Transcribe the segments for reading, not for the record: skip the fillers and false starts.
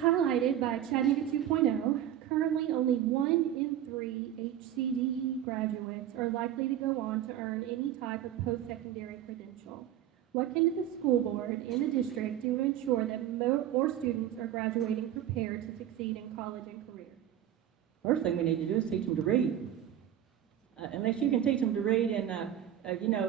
highlighted by Chattanooga 2.0, currently only 1 in 3 HCDE graduates are likely to go on to earn any type of post-secondary credential. What can the school board and the district do to ensure that more students are graduating prepared to succeed in college and career? First thing we need to do is teach them to read. Unless you can teach them to read, and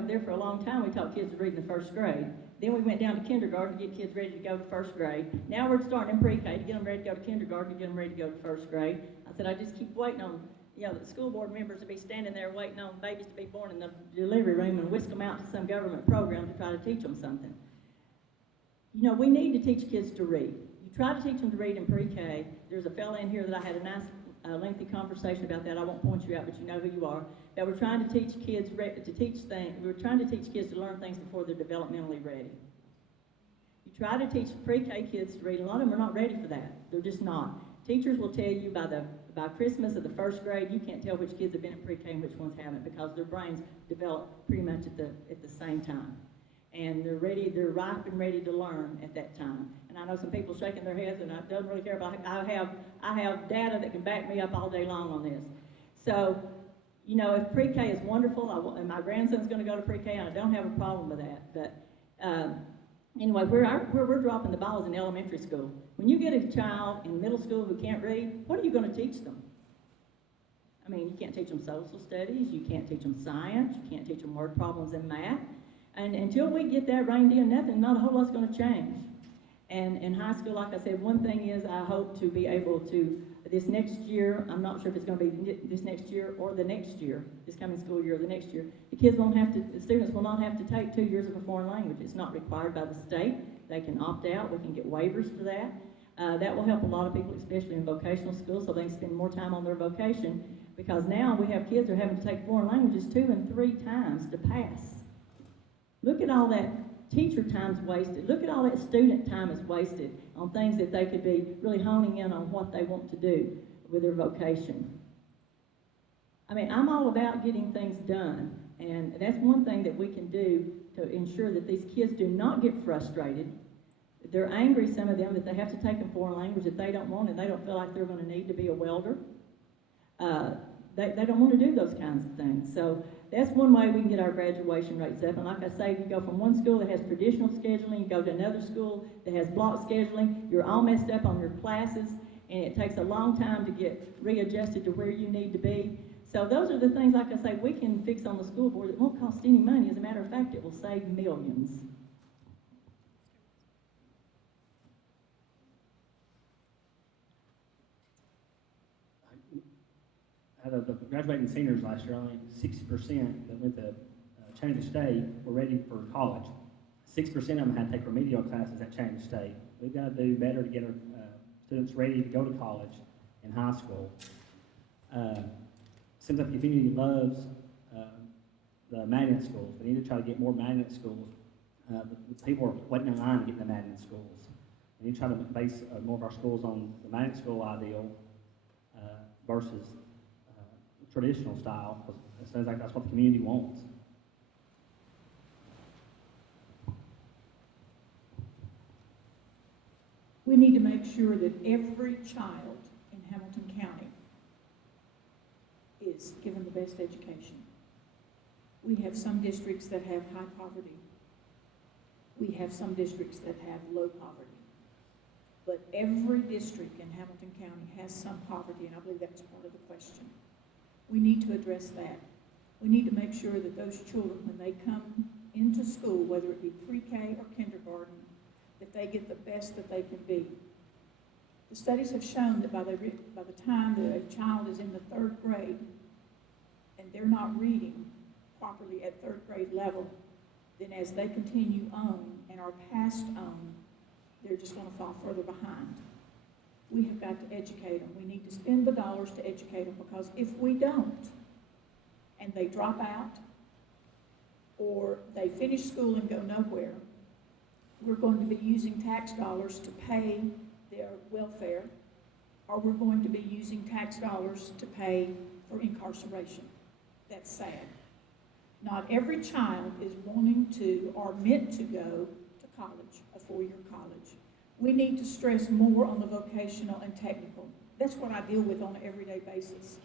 there for a long time we taught kids to read in the first grade. Then we went down to kindergarten to get kids ready to go to first grade. Now we're starting in pre-K to get them ready to go to kindergarten, to get them ready to go to first grade. I said, I just keep waiting on, the school board members to be standing there waiting on babies to be born in the delivery room and whisk them out to some government program to try to teach them something. We need to teach kids to read. You try to teach them to read in pre-K. There's a fellow in here that I had a nice lengthy conversation about that. I won't point you out, but you know who you are. That we're trying to teach kids we're trying to teach kids to learn things before they're developmentally ready. You try to teach pre-K kids to read. A lot of them are not ready for that. They're just not. Teachers will tell you by Christmas of the first grade, you can't tell which kids have been at pre-K and which ones haven't, because their brains develop pretty much at the same time. And they're ripe and ready to learn at that time. And I know some people shaking their heads, and I don't really care about. I have data that can back me up all day long on this. So, if pre-K is wonderful, and my grandson's going to go to pre-K, and I don't have a problem with that. But anyway, where we're dropping the ball is in elementary school. When you get a child in middle school who can't read, what are you going to teach them? I mean, you can't teach them social studies, you can't teach them science, you can't teach them word problems in math. And until we get that reined in, not a whole lot's going to change. And in high school, like I said, one thing is I hope to be able to, this next year, I'm not sure if it's going to be this next year or the next year, this coming school year or the next year, the students will not have to take 2 years of a foreign language. It's not required by the state. They can opt out. We can get waivers for that. That will help a lot of people, especially in vocational schools, so they can spend more time on their vocation, because now we have kids who are having to take foreign languages 2 and 3 times to pass. Look at all that teacher time's wasted. Look at all that student time is wasted on things that they could be really honing in on what they want to do with their vocation. I mean, I'm all about getting things done, and that's one thing that we can do to ensure that these kids do not get frustrated. They're angry, some of them, that they have to take a foreign language that they don't want, and they don't feel like they're going to need to be a welder. They don't want to do those kinds of things. So that's one way we can get our graduation rates up. And like I say, if you go from one school that has traditional scheduling, you go to another school that has block scheduling, you're all messed up on your classes, and it takes a long time to get readjusted to where you need to be. So those are the things, like I say, we can fix on the school board that won't cost any money. As a matter of fact, it will save millions. Out of the graduating seniors last year, only 60% that went to Chattanooga State were ready for college. 6% of them had to take remedial classes at Chattanooga State. We've got to do better to get our students ready to go to college and high school. Seems like the community loves the magnet schools. We need to try to get more magnet schools. The people are waiting in line to get in the magnet schools. We need to try to base more of our schools on the magnet school ideal versus traditional style, because it sounds like that's what the community wants. We need to make sure that every child in Hamilton County is given the best education. We have some districts that have high poverty. We have some districts that have low poverty. But every district in Hamilton County has some poverty, and I believe that's part of the question. We need to address that. We need to make sure that those children, when they come into school, whether it be pre-K or kindergarten, that they get the best that they can be. The studies have shown that by the time that a child is in the 3rd grade and they're not reading properly at 3rd grade level, then as they continue on and are passed on, they're just going to fall further behind. We have got to educate them. We need to spend the dollars to educate them, because if we don't, and they drop out, or they finish school and go nowhere, we're going to be using tax dollars to pay their welfare, or we're going to be using tax dollars to pay for incarceration. That's sad. Not every child is wanting to or meant to go to college, a 4-year college. We need to stress more on the vocational and technical. That's what I deal with on an everyday basis.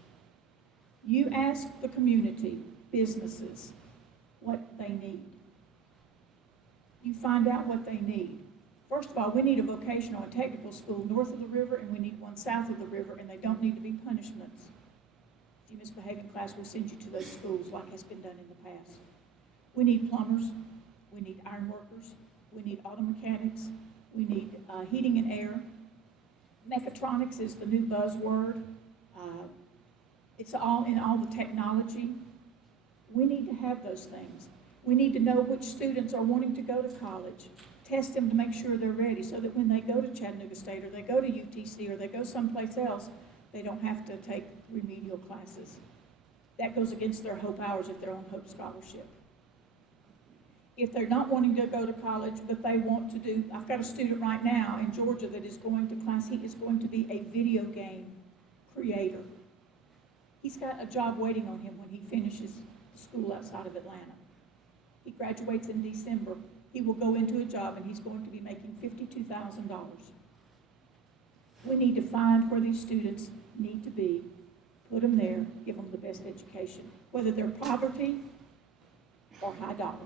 You ask the community, businesses, what they need. You find out what they need. First of all, we need a vocational and technical school north of the river, and we need one south of the river, and they don't need to be punishments. If you misbehave in class, we'll send you to those schools like has been done in the past. We need plumbers, we need iron workers, we need auto mechanics, we need heating and air. Mechatronics is the new buzzword. It's all in all the technology. We need to have those things. We need to know which students are wanting to go to college, test them to make sure they're ready so that when they go to Chattanooga State or they go to UTC or they go someplace else, they don't have to take remedial classes. That goes against their Hope Hours if they're on Hope Scholarship. If they're not wanting to go to college, but they want to do, I've got a student right now in Georgia that is going to class, he is going to be a video game creator. He's got a job waiting on him when he finishes school outside of Atlanta. He graduates in December. He will go into a job and he's going to be making $52,000. We need to find where these students need to be, put them there, give them the best education, whether they're poverty or high dollar.